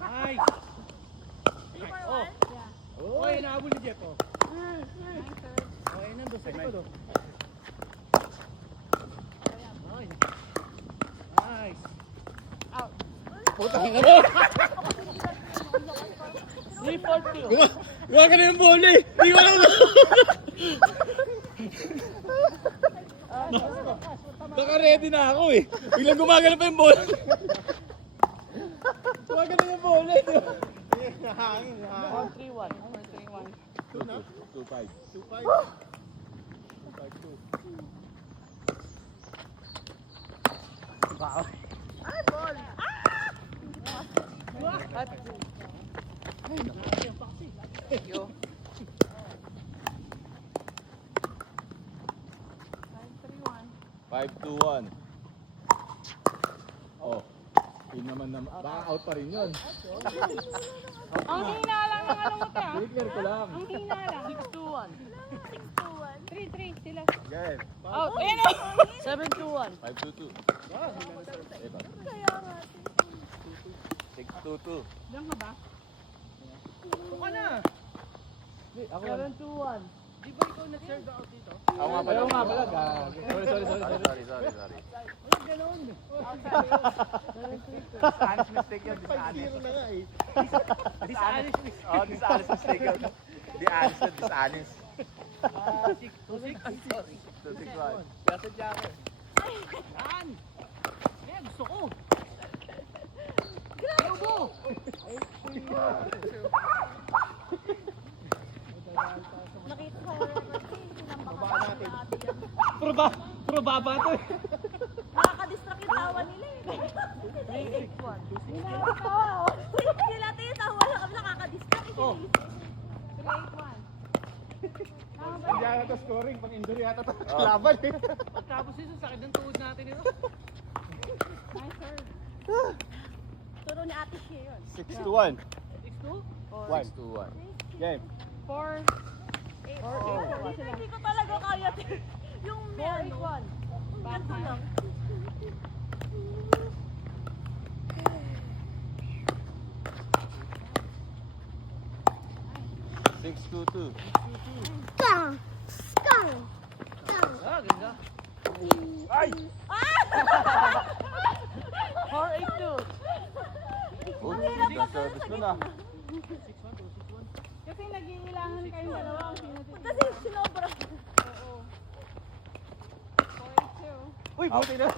Nice! Oh! Oh, ay, nahabol ni Jeff, oh. Oh, ay, nandun sa likod, oh. Nice! Nice! Out! Putang ina mo! 3-4-2. Gawa ka na yung bola eh! Hindi ko alam na! Naka-ready na ako eh! Biglang gumagana pa yung bola! Gumagana yung bola eh! Nahangin, nahangin. 1-3-1. 2-5. 2-5. 5-2. Wow. Ay, ball! Thank you. 5-2-1. Oh. Yun naman naman. Baka out pa rin yun. Ang hina lang ng ano mo te ah. Clear ko lang. Ang hina lang. 6-2-1. 3-3 sila. Game. Out. Ayan o. 7-2-1. 5-2-2. Ito. 6-2-2. Diyan ka ba? Buka na. Ako 7-2-1. Di ba ikaw nag-serve out dito? Ako nga pala. Sorry. Wala ganoon. Dishonest mistake yun, dishonest. 5-0 na nga eh. Dishonest mistake. Oh, dishonest mistake yun. Di honest na dishonest. 6-2-6. 2-6-1. Kasi Jackie. Saan? Eh, gusto ko. Ayaw mo. Nakita ko Baba natin. Puro baba to eh. nakaka-distract yung tawa nila eh. 3-8-1. Nakakatawa oh. Sila tayo tawa lang kami nakaka-distract. Oh. 3-8-1. Hindi yata to scoring. Pang-injury yata to. Laban eh. Pagtapos yun, sakit ng tuhod natin ito. Nice serve. Turo ni Ate Shea yun. 6-2-1. 6-2? 1-2-1. Game. 4-8-1. Hindi ko talaga kaya. Yung may ano. Ganito lang. Six, 2-2. Kang! Kang! Kang! Ah, ganda. Ay! 4-8-2. Oh, ganda service nun ah. Kasi nag-iilangan kayong dalawa ang sinatid. Kasi sinobra. Oo. 4-8-2. Uy, buti na.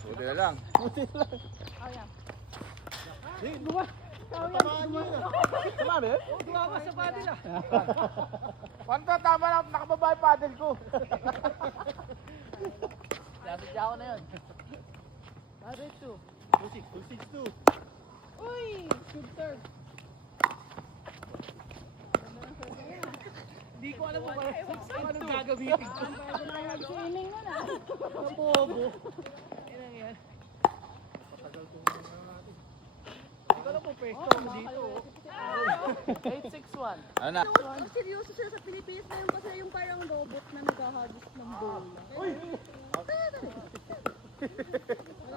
Buti na lang. Oh, yeah. Duwa. Tamaan nyo na. Tama ba yun? Oh, duwa ka sa paddle ah. Panto, tama na, nakababa yung paddle ko. Kasi Jackie na yun. 5-8-2. 2-6. 2-6-2. Uy! Good serve. Hindi ko alam kung anong gagamitin ko. Pwede na kayo mag-swimming nun ah. Ang bobo. Yan ang yan. Patagal kong natin. Hindi ko alam kung pwesto ako dito. 8-6-1. Ano na? Seryoso sila sa Pilipinas na yun kasi yung parang robot na naghahagis ng bola.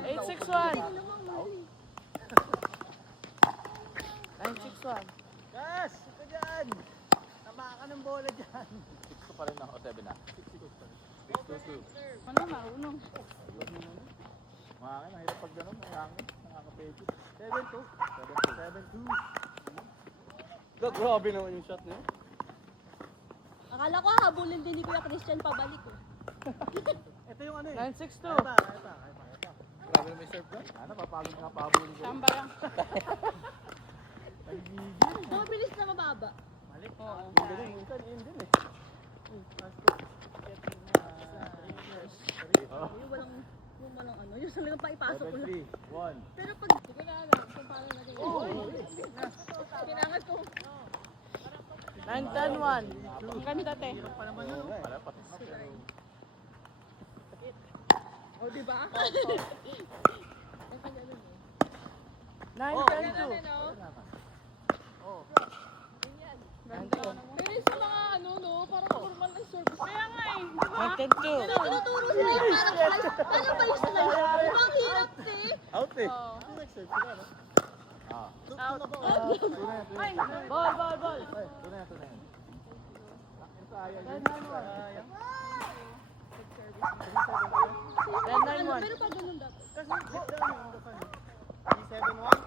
8-6-1. 9-6-1. Yes, ito dyan. Tama ka ng bola dyan. 6 pa rin ako. 7 na. 6-2-2. Ano marunong? Mahangin, mahirap pag gano'n. Mahangin. Nakakapedyo. 7-2. 7-2. Grabe naman yung shot niya. Akala ko habulin din ni Kuya Christian pabalik oh. Ito yung ano eh. 9-6-2. Grabe na may serve ka. Ano, papagod nga pabuli ko. Tamba lang. Mabilis na mababa. Yung walang ano, yung talagang paipasok ko lang. 7-3. 1. Pero pag, hindi ko na alam kung paano naging. Kailangan ko. 9-10-1. Ang ganda te. Wala, pati na. O diba? 9-10-2. Ganda. Pero rin sa mga ano, no? Parang formal ng service. Kaya nga eh. Di ba? Content 2. Tinuturo sila yung parang balis na yun. Ang hirap eh. Out eh. Oh. Nag-serve sila, no? Ah. Out. Ay, Ball, ball, ball. Tunay na. Sayang. 10-9-1. pero pag ganun dapat. Kasi, 7-1.